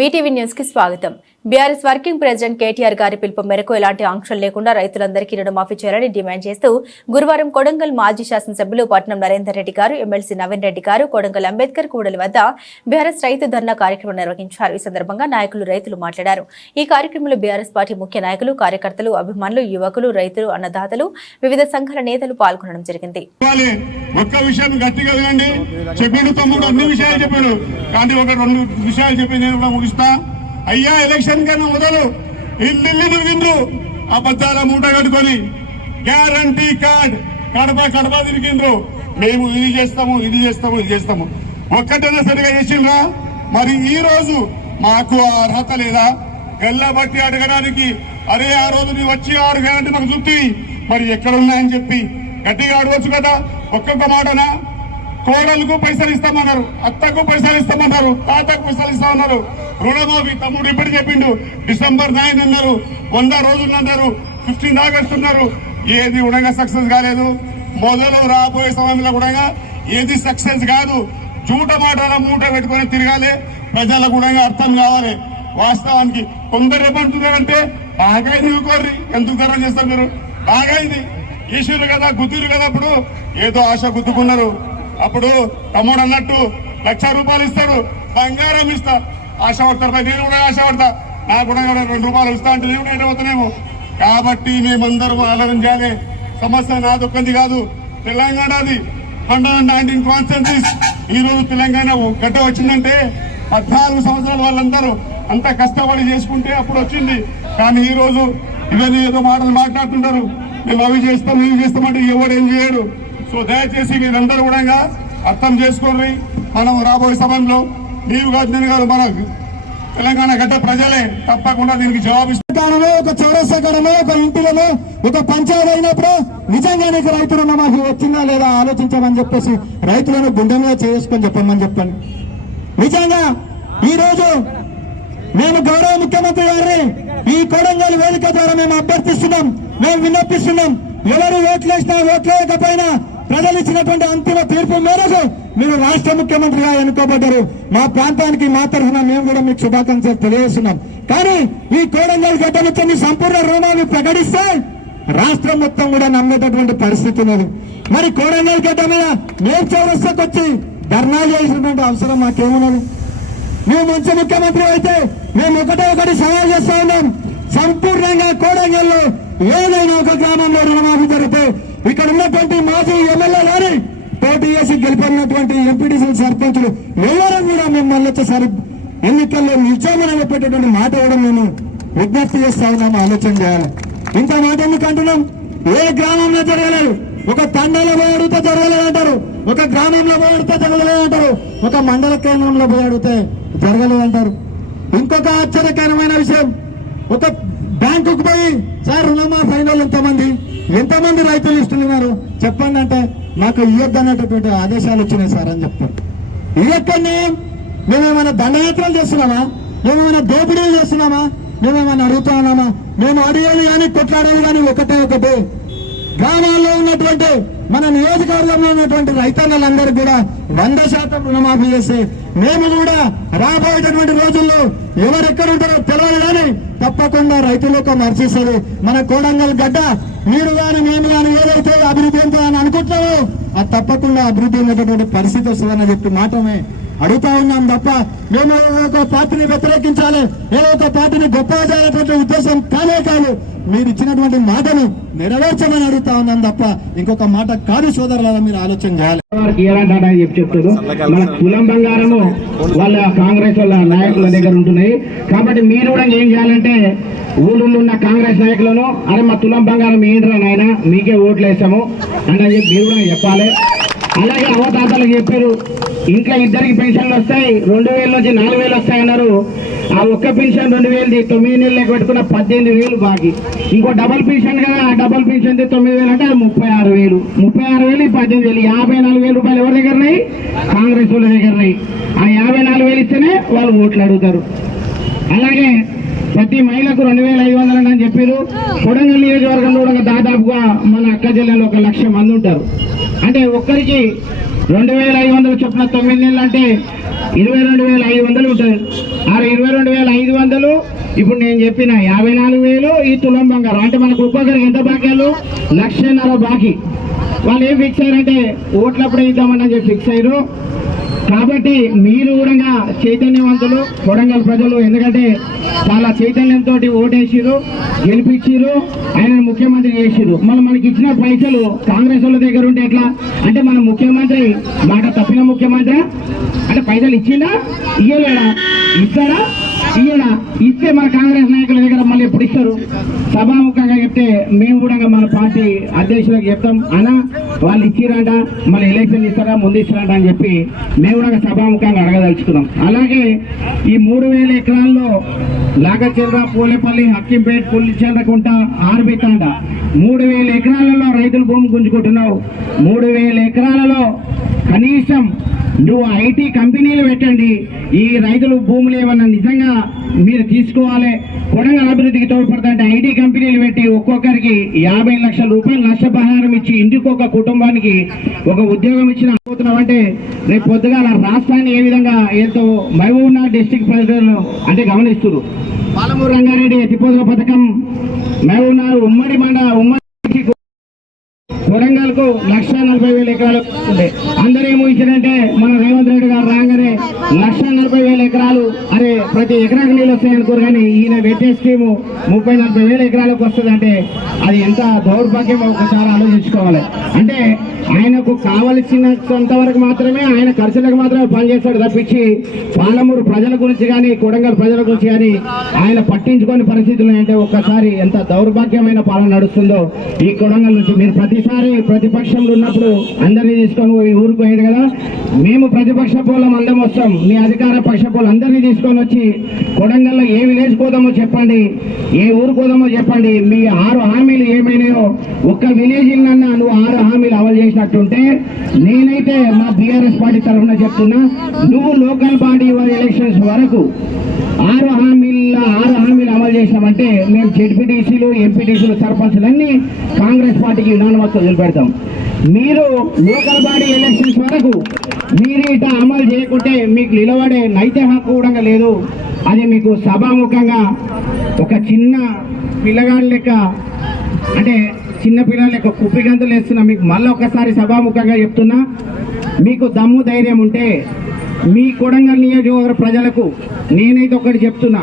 Mee TV news కి స్వాగతం. BRS working president KTR గారి పిలుపు మేరకు ఎలాంటి ఆంక్షలు లేకుండా రైతులందరికీ రుణమాఫీ చేయాలని డిమాండ్ చేస్తూ గురువారం కొడంగల్ మాజీ శాసనసభ్యులు పట్నం నరేందర్ రెడ్డి గారు, ఎమ్మెల్సీ నవీన్ రెడ్డి గారు కొడంగల్ అంబేద్కర్ కూడలి వద్ద బీఆర్ఎస్ రైతు ధర్నా కార్యక్రమం నిర్వహించారు. ఈ సందర్భంగా నాయకులు, రైతులు మాట్లాడారు. ఈ కార్యక్రమంలో బీఆర్ఎస్ పార్టీ ముఖ్య నాయకులు, కార్యకర్తలు, అభిమానులు, యువకులు, రైతులు, అన్నదాతలు, వివిధ సంఘాల నేతలు పాల్గొనడం జరిగింది. అయ్యా ఎలక్షన్ కన్నా మొదలు ఇల్లు తిరిగిండ్రు, అబద్ధాల మూట కట్టుకొని గ్యారంటీ కార్డ్ కడప తిరిగిండ్రు. మేము ఇది చేస్తాము ఒక్కటైనా సరిగా చేసిండ్రా? మరి ఈ రోజు మాకు అర్హత లేదా? గల్లా బట్టి అడగడానికి అరే ఆ రోజు నీ వచ్చి 6 గ్యారంటీ మాకు చూపి మరి ఎక్కడున్నాయని చెప్పి గట్టిగా అడగచ్చు కదా. ఒక్కొక్క మాటనా కోడలకు పైసలు ఇస్తామన్నారు, అత్తకు పైసలు ఇస్తామన్నారు, తాతకు పైసలు ఇస్తామన్నారు. రుణమాఫీ తమ్ముడు ఇప్పుడు చెప్పిండు, December 9 అన్నారు, 100 రోజులు అన్నారు, 15 ఆగస్టు అన్నారు. ఏది కూడా సక్సెస్ కాలేదు. మొదలు రాబోయే సమయంలో కూడా ఏది సక్సెస్ కాదు. జూట మాటల మూట పెట్టుకుని తిరగాలి. ప్రజలకు కూడా అర్థం కావాలి. వాస్తవానికి కొందరు ఏమంటున్నారంటే బాగా కోర్రి ఎందుకు ధర చేస్తారు మీరు, బాగా ఇది ఈశ్వరు కదా, గుద్దురు కదా. అప్పుడు ఏదో ఆశ గుద్దుకున్నారు. అప్పుడు తమ్ముడు అన్నట్టు ₹1,00,000 ఇస్తాడు, బంగారం ఇస్తా, ఆశపడతారు. నేను కూడా ఆశపడతా, నాకు కూడా ₹2 ఇస్తా అంటే నేను కూడా ఏటవుతానేమో. కాబట్టి మేమందరం ఆలోచించాలి. సమస్య నాదొక్కంది కాదు, తెలంగాణది. 119 కాన్స్టిట్యున్సీస్. ఈ రోజు తెలంగాణ గడ్డ వచ్చిందంటే 14 సంవత్సరాల వాళ్ళందరూ అంత కష్టపడి చేసుకుంటే అప్పుడు వచ్చింది. కానీ ఈ రోజు ఇవన్నీ ఏదో మాటలు మాట్లాడుతుంటారు, మేము అవి చేస్తాం ఇవి చేస్తామంటే ఎవడేం చేయడు. సో దయచేసి మీరందరూ కూడా అర్థం చేసుకోండి. మనం రాబోయే సమయంలో నీవు కాదు నేను కాదు, మన తెలంగాణ గడ్డ ప్రజలే తప్పకుండా దీనికి జవాబిస్తాను. ఒక చౌరస్తా కాడనో, ఒక ఇంటిలోనో, ఒక పంచాయతీ అయినప్పుడు నిజంగా నీకు రైతు రుణమాఫీ వచ్చిందా లేదా ఆలోచించమని చెప్పేసి రైతులను గుండెగా చేసుకొని చెప్పమని చెప్పండి. నిజంగా ఈ రోజు మేము గౌరవ ముఖ్యమంత్రి గారిని ఈ కొడంగల్ వేదిక ద్వారా మేము అభ్యర్థిస్తున్నాం, మేము విన్నపిస్తున్నాం. ఎవరు ఓట్లేసినా ఓట్లేకపోయినా ప్రజలు ఇచ్చినటువంటి అంతిమ తీర్పు మేరకు మీరు రాష్ట్ర ముఖ్యమంత్రిగా ఎన్నుకోబడ్డారు. మా ప్రాంతానికి మా తరఫున మేము కూడా మీకు శుభాకాంక్షలు తెలియజేస్తున్నాం. కానీ ఈ కొడంగల్ గడ్డ నుంచి సంపూర్ణ రుణమాఫీ ప్రకటిస్తే రాష్ట్రం మొత్తం కూడా నమ్మేటటువంటి పరిస్థితి ఉన్నది. మరి కొడంగల్ గడ్డ మీద మేము చౌరస్తాకు వచ్చి ధర్నాలు చేసినటువంటి అవసరం మాకేమున్నది? మేము మంచి ముఖ్యమంత్రి అయితే మేము ఒకటి సవాల్ చేస్తా ఉన్నాం. సంపూర్ణంగా కొడంగల్లో ఏదైనా ఒక గ్రామంలో రుణమాఫీ జరిగితే ఇక్కడ ఉన్నటువంటి మాజీ ఎమ్మెల్యే గాని పోటీ చేసి గెలిపినటువంటి ఎంపీటీసీ సర్పంచులు ఎవరూ కూడా మేము మళ్ళొచ్చేసారి ఎన్నికల్లో నిల్చోమని చెప్పేటటువంటి మాట కూడా మేము విజ్ఞప్తి చేస్తా ఉన్నాము. ఆలోచన చేయాలి. ఇంత మాట ఎందుకు అంటున్నాం? ఏ గ్రామంలో జరగలేదు, ఒక తండాలో పోయి అడిగితే జరగలేదంటారు, ఒక గ్రామంలో పోయి అడిగితే జరగలేదంటారు, ఒక మండల కేంద్రంలో పోయి అడిగితే జరగలేదంటారు. ఇంకొక ఆశ్చర్యకరమైన విషయం, ఒక బ్యాంకుకు పోయి సార్ రుణమాఫీ అయిన వాళ్ళు ఎంతమంది రైతులు ఇస్తున్నారు చెప్పండి అంటే మాకు ఇవ్వద్దు అనేటటువంటి ఆదేశాలు వచ్చినాయి సార్ అని చెప్తారు. ఇవన్నీ మేమేమైనా దండయాత్రలు చేస్తున్నామా? మేమేమైనా దోపిడీలు చేస్తున్నామా? మేమేమైనా అడుగుతా ఉన్నామా? మేము అడిగేది కానీ కొట్లాడేది కానీ ఒకటే గ్రామాల్లో ఉన్నటువంటి మన నియోజకవర్గంలో ఉన్నటువంటి రైతన్నలందరూ కూడా 100% రుణమాఫీ చేస్తే మేము కూడా రాబోయేటటువంటి రోజుల్లో ఎవరెక్కడ ఉంటారో తెలియదు కానీ తప్పకుండా రైతులకు మర్చిస్తుంది. మన కొడంగల్ గడ్డ మీరు కానీ మేము కానీ ఏదైతే అభివృద్ధి ఎంతో అని అనుకుంటున్నామో అది తప్పకుండా అభివృద్ధి ఉన్నటువంటి పరిస్థితి వస్తుందని చెప్పి మాటమే అడుగుతా ఉన్నాం తప్ప మేము ఒక పార్టీని వ్యతిరేకించాలి, ఏదో ఒక పార్టీని గొప్పగా చేయాలనేటువంటి ఉద్దేశం కానే కాదు. మీరు ఇచ్చినటువంటి మాటను నెరవేర్చమని అడుగుతా ఉన్నాం తప్ప ఇంకొక మాట కాదు. సోదరులారా మీరు ఆలోచన చేయాలి. చెప్తారు మన కులం బంగారము వాళ్ళ కాంగ్రెస్ వాళ్ళ నాయకుల దగ్గర ఉంటున్నాయి. కాబట్టి మీరు కూడా ఏం చేయాలంటే ఊళ్ళో ఉన్న కాంగ్రెస్ నాయకులను అరే మా తులం బంగారం ఏంట్రా నాయన మీకే ఓట్లు వేసాము అని చెప్పి మీరు కూడా చెప్పాలి. అలాగే అవతాతలకు చెప్పారు ఇంట్లో ఇద్దరికి పెన్షన్లు వస్తాయి, 2,000 నుంచి 4,000 వస్తాయన్నారు. ఆ ఒక్క పెన్షన్ 2,000 9 నెలలు లెక్క పెట్టుకున్న 18,000 బాకీ. ఇంకో డబుల్ పెన్షన్ కదా, ఆ డబుల్ పెన్షన్ 9,000 అంటే అది 36,000. 36,000 18,000 54,000 రూపాయలు ఎవరి దగ్గర ఉన్నాయి? కాంగ్రెస్ వాళ్ళ దగ్గర ఉన్నాయి. ఆ 54,000 ఇస్తేనే వాళ్ళు ఓట్లు అడుగుతారు. అలాగే ప్రతి మహిళకు 2,500 అని చెప్పారు. కొడంగల్ నియోజకవర్గంలో కూడా దాదాపుగా మన అక్క జిల్లాలో 1,00,000 మంది ఉంటారు. అంటే ఒక్కరికి 2,500 చొప్పున 9 నెలలు అంటే 22,500 ఉంటుంది. ఆ 22,500 500, ఇప్పుడు నేను చెప్పిన 54,000 ఈ తులం బంగారం. అంటే మనకు ఒక్కొక్కరికి ఎంత బాకీలు? 1,50,000 బాకీ. వాళ్ళు ఏం ఫిక్స్ అయ్యారంటే ఓట్లప్పుడే ఇద్దామని చెప్పి ఫిక్స్ అయ్యారు. కాబట్టి మీరు కూడా చైతన్యవంతులు కొడంగల్ ప్రజలు, ఎందుకంటే చాలా చైతన్యంతో ఓటేసిరు, గెలిపించిరు, ఆయనను ముఖ్యమంత్రి చేసిరు. మళ్ళీ మనకి ఇచ్చిన పైసలు కాంగ్రెస్ వాళ్ళ దగ్గర ఉంటే ఎట్లా? అంటే మన ముఖ్యమంత్రి మాట తప్పిన ముఖ్యమంత్రి అంటే పైసలు ఇచ్చిందా? ఇయ్యలేడా? ఇస్తాడా? ఇయ్యడా? ఇస్తే మన కాంగ్రెస్ నాయకుల దగ్గర మళ్ళీ ఎప్పుడు ఇస్తారు? సభాముఖంగా చెప్తే మేము కూడా మన పార్టీ అధ్యక్షులకు చెప్తాం, అన్నా వాళ్ళు ఇచ్చిరంట, మళ్ళీ ఎలక్షన్ ఇస్తారా, ముందు ఇస్తారంట అని చెప్పి మేము కూడా సభాముఖంగా అడగదలుచుకున్నాం. అలాగే ఈ 3,000 ఎకరాల్లో లాగచెర్ల, పూలేపల్లి, హక్కింపేట, పుల్లిచెర్లకుంట, ఆర్బితాండ 3,000 ఎకరాలలో రైతుల భూమి గుంజుకుంటున్నావు. 3,000 ఎకరాలలో కనీసం నువ్వు ఐటీ కంపెనీలు పెట్టండి. ఈ రైతులు భూములు ఏమన్నా నిజంగా మీరు తీసుకోవాలి, కొడంగల్ అభివృద్ధికి తోడ్పడుతుంటే ఐటీ కంపెనీలు పెట్టి ఒక్కొక్కరికి 50 లక్షల రూపాయలు నష్టపరిహారం ఇచ్చి ఇంటికి ఒక కుటుంబానికి ఒక ఉద్యోగం ఇచ్చిన పోతున్నామంటే రేపు పొద్దుగాల రాష్ట్రాన్ని ఏ విధంగా ఏదో మహబూబ్నగర్ డిస్టిక్ ప్రజలు అంటే గమనిస్తున్నారు. పాలమూరు రంగారెడ్డి ఎత్తిపోతల పథకం మహబూబ్నగర్ ఉమ్మడి కొడంగల్ కు 1,40,000 ఎకరాలు వస్తుంది. అందరూ ఏమో ఇచ్చారంటే మన రేవంత్ రెడ్డి గారు రాగానే 1,40,000 ఎకరాలు, అరే ప్రతి ఎకరాకు నీళ్ళు వస్తాయి అనుకోరు, కానీ ఈయన పెట్టే స్కీము 30,40,000 ఎకరాలకు వస్తుందంటే అది ఎంత దౌర్భాగ్యం ఒకసారి ఆలోచించుకోవాలి. అంటే ఆయనకు కావలసినంత వరకు మాత్రమే ఆయన ఖర్చులకు మాత్రమే పనిచేస్తాడు తప్పించి పాలమూరు ప్రజల గురించి కానీ కొడంగల్ ప్రజల గురించి కానీ ఆయన పట్టించుకోని పరిస్థితులు అంటే ఒక్కసారి ఎంత దౌర్భాగ్యమైన పాలన నడుస్తుందో ఈ కొడంగల్ నుంచి. మీరు ప్రతిసారి ప్రతిపక్షంలో ఉన్నప్పుడు అందరినీ తీసుకొని పోయి ఊరికి పోయేది కదా, మేము ప్రతిపక్ష పోలం అందరం వస్తాం, మీ అధికార పక్ష పోలు అందరినీ తీసుకొని వచ్చి కొడంగల్లో ఏ విలేజ్ పోదామో చెప్పండి, ఏ ఊరు పోదామో చెప్పండి, మీ 6 హామీలు ఏమైనాయో ఒక్క విలేజ్ అన్నా నువ్వు 6 హామీలు అమలు చేసినట్టుంటే నేనైతే మా బీఆర్ఎస్ పార్టీ తరఫున చెప్తున్నా, నువ్వు లోకల్ బాడీ ఎలక్షన్స్ వరకు 6 హామీలు అమలు చేసినామంటే మేము జెడ్పీటీసీలు, ఎంపీటీసీలు, సర్పంచులన్నీ కాంగ్రెస్ పార్టీకి యునానిమస్ వదిలిపెడతాం. మీరు లోకల్ బాడీ ఎలక్షన్స్ వరకు మీరు ఇట అమలు చేయకుంటే మీకు నిలబడే నైతిక హక్కు కూడా లేదు. అది మీకు సభాముఖంగా ఒక చిన్న పిల్లగాడి లెక్క అంటే చిన్న పిల్లల లెక్క కుప్పిగంతులు వేస్తున్నా. మీకు మళ్ళీ ఒకసారి సభాముఖంగా చెప్తున్నా, మీకు దమ్ము ధైర్యం ఉంటే మీ కొడంగల్ నియోజకవర్గ ప్రజలకు నేనైతే ఒకటి చెప్తున్నా,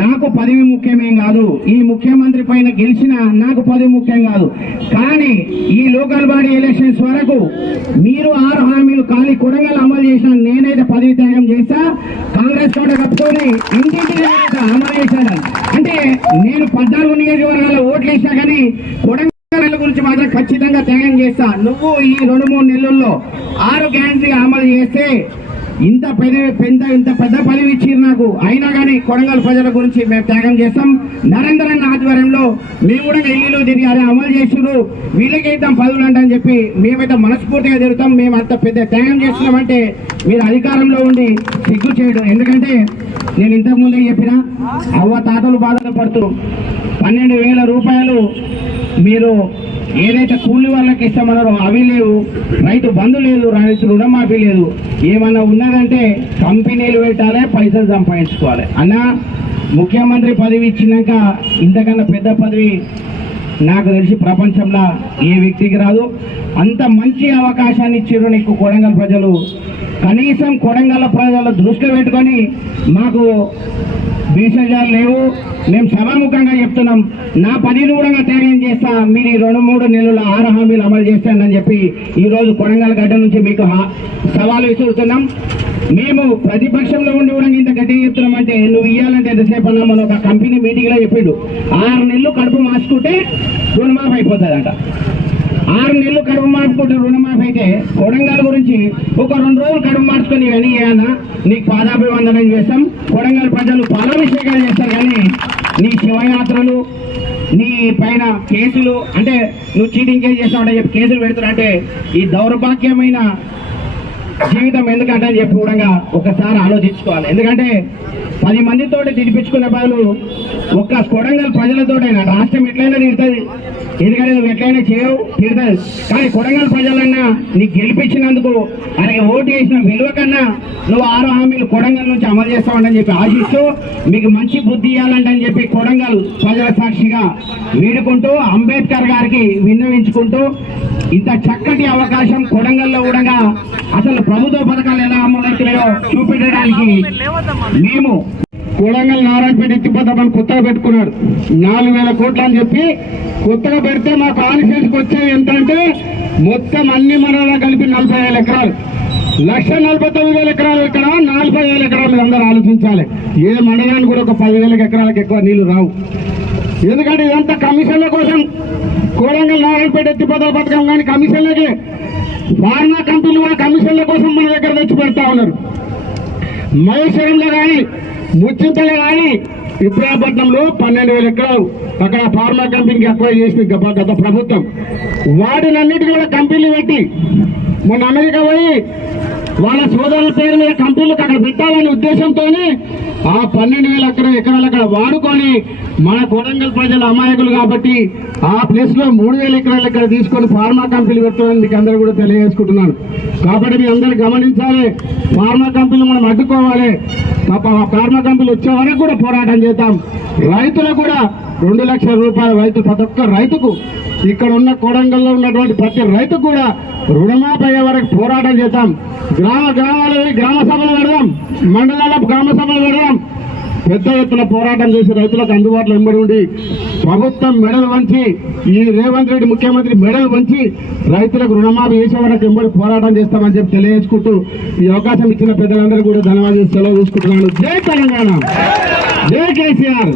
నాకు పదవి ముఖ్యమేం కాదు, ఈ ముఖ్యమంత్రి పైన గెలిచిన నాకు పదవి ముఖ్యం కాదు, కానీ ఈ లోకల్ బాడీ ఎలక్షన్స్ వరకు మీరు 6 హామీలు ఖాళీ కొడంగల్ అమలు చేసిన నేనైతే పదవి త్యాగం చేస్తా, కాంగ్రెస్ కోట కప్పుకొని ఇంటింటి అమలు చేశాను. అంటే నేను 14 నియోజకవర్గాల్లో ఓట్లు వేసినా కానీ కొడంగల్ గురించి మాత్రం ఖచ్చితంగా త్యాగం చేస్తా. నువ్వు ఈ 2-3 నెలల్లో 6 గ్యారంటీ అమలు చేస్తే ఇంత పెద్ద పదవి ఇచ్చిరు నాకు, అయినా కానీ కొడంగల్ ప్రజల గురించి మేము త్యాగం చేస్తాం. నరేంద్ర అన్న ఆధ్వర్యంలో మేము కూడా ఇల్లు తిరిగి అదే అమలు చేస్తున్నారు, వీళ్ళకి ఇద్దాం పదవులు అంట అని చెప్పి మేమైతే మనస్ఫూర్తిగా తిరుగుతాం. మేము అంత పెద్ద త్యాగం చేస్తున్నామంటే మీరు అధికారంలో ఉండి సిగ్గు చేయడం. ఎందుకంటే నేను ఇంతకుముందే చెప్పిన అవ్వ తాతలు బాధలు పడుతూ 12,000 రూపాయలు మీరు ఏదైతే కూలి వాళ్ళకి ఇస్తామన్నారో అవి లేవు, రైతు బంధు లేదు, రైతు రుణమాఫీ లేదు. ఏమన్నా ఉన్నదంటే కంపెనీలు పెట్టాలి, పైసలు సంపాదించుకోవాలి. అన్న ముఖ్యమంత్రి పదవి ఇచ్చినాక ఇంతకన్నా పెద్ద పదవి నాకు తెలిసి ప్రపంచంలో ఏ వ్యక్తికి రాదు. అంత మంచి అవకాశాన్ని ఇచ్చారు నీకు కొడంగల్ ప్రజలు. కనీసం కొడంగల్ ప్రజల దృష్టిలో పెట్టుకొని మాకు భేషజాలు లేవు. మేము సభాముఖంగా చెప్తున్నాం, నా 10 కూడా త్యాగం చేస్తా, మీరు 2-3 నెలల 6 హామీలు అమలు చేస్తానని చెప్పి ఈరోజు కొడంగల్ గడ్డ నుంచి మీకు సవాలు విసురుతున్నాం. మేము ప్రతిపక్షంలో ఉండి కూడా ఇంత గట్టిగా చెప్తున్నామంటే నువ్వు ఇవ్వాలంటే ఎంతసేపు అన్నా మనం ఒక కంపెనీ మీటింగ్లో చెప్పిండు, 6 నెలలు కడుపు మార్చుకుంటే రుణమాఫీ అయిపోతుందంట. 6 నెలలు కడుపు మార్చుకుంటే రుణమాఫీ అయితే కొడంగల్ గురించి ఒక 2 రోజులు కడుపు మార్చుకొని కానీ ఏమన్నా నీకు పాదాభివందనం చేస్తాం. కొడంగల్ ప్రజలు పాలాభిషేకాలు చేస్తారు, కానీ నీ శివయాత్రలు, నీ పైన కేసులు అంటే నువ్వు చీటింగ్ కేసు చేస్తావంటే చెప్పి కేసులు పెడుతున్నా అంటే ఈ దౌర్భాగ్యమైన జీవితం ఎందుకంటే అని చెప్పి కూడా ఒకసారి ఆలోచించుకోవాలి. ఎందుకంటే 10 మందితోటి తినిపించుకునే బదులు ఒక్క కొడంగల్ ప్రజలతోటైనా రాష్ట్రం ఎట్లయినా తిడుతుంది, ఎందుకంటే నువ్వు ఎట్లయినా చేయవు తిడుతుంది. కానీ కొడంగల్ ప్రజలన్నా నీకు గెలిపించినందుకు అలాగే ఓటు వేసిన విలువ కన్నా నువ్వు 6 హామీలు కొడంగల్ నుంచి అమలు చేస్తావని చెప్పి ఆశిస్తూ మీకు మంచి బుద్ధి ఇవ్వాలంటని చెప్పి కొడంగల్ ప్రజల సాక్షిగా వేడుకుంటూ అంబేద్కర్ గారికి విన్నవించుకుంటూ ఇంత చక్కటి అవకాశం కొడంగల్లో కూడా అసలు ప్రభుత్వ పథకాలు ఎలా అమలవుతున్నాయో చూపెట్టడానికి మేము కొడంగల్ నారాయణపేట ఎత్తిపోతామని కొత్తగా పెట్టుకున్నాడు. 4,000 కోట్లు అని చెప్పి కొత్తగా పెడితే మా కాన్స్టిట్యూన్సీకి వచ్చేది ఎంత అంటే మొత్తం అన్ని మండలాలు కలిపి 40,000 ఎకరాలు, 1,49,000 ఎకరాలు ఇక్కడ 40,000 ఎకరాలు. అందరూ ఆలోచించాలి. ఏ మండలానికి కూడా ఒక 10,000 ఎకరాలకు ఎక్కువ నీళ్లు రావు. ఎందుకంటే ఇదంతా కమిషన్ల కోసం. కొడంగల్ నారాయణపేట ఎత్తిపోతల పథకం కానీ కమిషన్లకే, ఫార్మా కంపెనీలు కూడా కమిషన్ల కోసం మన దగ్గర తెచ్చి పెడతా ఉన్నారు. మహేశ్వరంలో కానీ ముచ్చింతలో కానీ ఇబ్రాహీంపట్నంలో 12,000 ఎకరాలు అక్కడ ఫార్మా కంపెనీకి అక్వైర్ చేసింది గత ప్రభుత్వం. వాటినన్నిటికీ కూడా కంపెనీలు పెట్టి మొన్న అమెరికా పోయి వాళ్ళ సోదరుల పేరు మీద కంపెనీలకు అక్కడ పెట్టాలనే ఉద్దేశంతోనే ఆ 12,000 ఎకరాలు అక్కడ వాడుకొని మన కొడంగల్ ప్రజలు అమాయకులు కాబట్టి ఆ ప్లేస్ లో 3,000 ఎకరాలు ఇక్కడ తీసుకొని ఫార్మా కంపెనీలు పెడుతున్నారని మీకు అందరూ కూడా తెలియజేసుకుంటున్నాను. కాబట్టి మీ అందరూ గమనించాలి, ఫార్మా కంపెనీలు మనం అడ్డుకోవాలి. ఫార్మా కంపెనీలు వచ్చే వరకు కూడా పోరాటం చేద్దాం. రైతులకు కూడా 2 లక్షల రూపాయల రైతు ప్రతి ఒక్క రైతుకు ఇక్కడ ఉన్న కొడంగల్లో ఉన్నటువంటి ప్రతి రైతుకు కూడా రుణమాఫీ అయ్యే వరకు పోరాటం చేద్దాం. గ్రామాలలో గ్రామ సభలు పెడదాం, మండలాలకు గ్రామ సభలు పెడదాం. పెద్ద ఎత్తున పోరాటం చేసి రైతులకు అందుబాటులో వెంబడి ఉండి ప్రభుత్వం మెడలు వంచి ఈ రేవంత్ రెడ్డి ముఖ్యమంత్రి మెడలు వంచి రైతులకు రుణమాఫీ చేసే వరకు వెంబడి పోరాటం చేస్తామని చెప్పి తెలియజేసుకుంటూ ఈ అవకాశం ఇచ్చిన పెద్దలందరూ కూడా ధన్యవాదాలు సెలవు తీసుకుంటున్నాను. జై తెలంగాణ, జై కేసీఆర్.